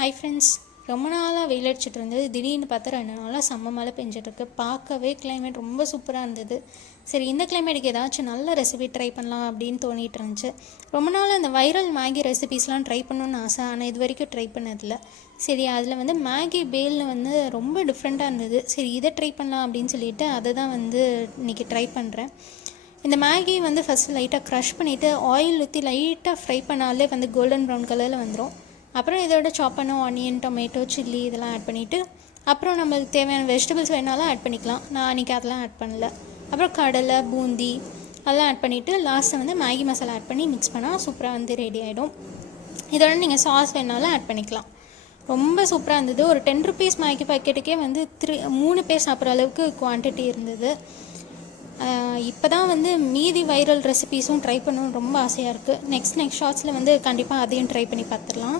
Hi friends, ரொம்ப நாளாக வெயில் அடிச்சிட்டு இருந்தது. திடீர்னு பார்த்தா 2 நாளாக செம்ம மழை பெஞ்சிட்ருக்கு. பார்க்கவே கிளைமேட் ரொம்ப சூப்பராக இருந்தது. சரி, இந்த கிளைமேட்டுக்கு ஏதாச்சும் நல்ல ரெசிபி ட்ரை பண்ணலாம் அப்படின்னு தோணிட்டு இருந்துச்சு. ரொம்ப நாள் அந்த வைரல் மேகி ரெசிபீஸ்லாம் ட்ரை பண்ணணுன்னு ஆசை, ஆனால் இது வரைக்கும் ட்ரை பண்ணதில்லை. சரி, அதில் வந்து மேகி பேல் வந்து ரொம்ப டிஃப்ரெண்ட்டாக இருந்தது. சரி, இதை ட்ரை பண்ணலாம் அப்படின்னு சொல்லிட்டு அதை தான் வந்து இன்றைக்கி ட்ரை பண்ணுறேன். இந்த மேகி வந்து ஃபஸ்ட்டு லைட்டாக க்ரஷ் பண்ணிவிட்டு ஆயில் ஊற்றி லைட்டாக ஃப்ரை பண்ணாலே வந்து கோல்டன் ப்ரௌன் கலரில் வந்துடும். அப்புறம் இதோட சாப் பண்ண ஆனியன், டொமேட்டோ, சில்லி இதெல்லாம் ஆட் பண்ணிவிட்டு அப்புறம் நம்மளுக்கு தேவையான வெஜிடபிள்ஸ் வேணாலும் ஆட் பண்ணிக்கலாம். நான் அன்றைக்கி அதெல்லாம் ஆட் பண்ணல. அப்புறம் கடலை, பூந்தி அதெல்லாம் ஆட் பண்ணிவிட்டு லாஸ்ட்டில் வந்து மேகி மசாலா ஆட் பண்ணி மிக்ஸ் பண்ணால் சூப்பராக வந்து ரெடி ஆகிடும். இதோட நீங்கள் சாஸ் வேணாலும் ஆட் பண்ணிக்கலாம். ரொம்ப சூப்பராக இருந்தது. ஒரு 10 ருபீஸ் மேகி பாக்கெட்டுக்கே வந்து 3 பேர் சாப்பிட்ற அளவுக்கு குவான்டிட்டி இருந்தது. இப்போ தான் வந்து மீதி வைரல் ரெசிபீஸும் ட்ரை பண்ணணும்னு ரொம்ப ஆசையாக இருக்குது. நெக்ஸ்ட் ஷார்ட்ஸில் வந்து கண்டிப்பாக அதையும் ட்ரை பண்ணி பார்த்துடலாம்.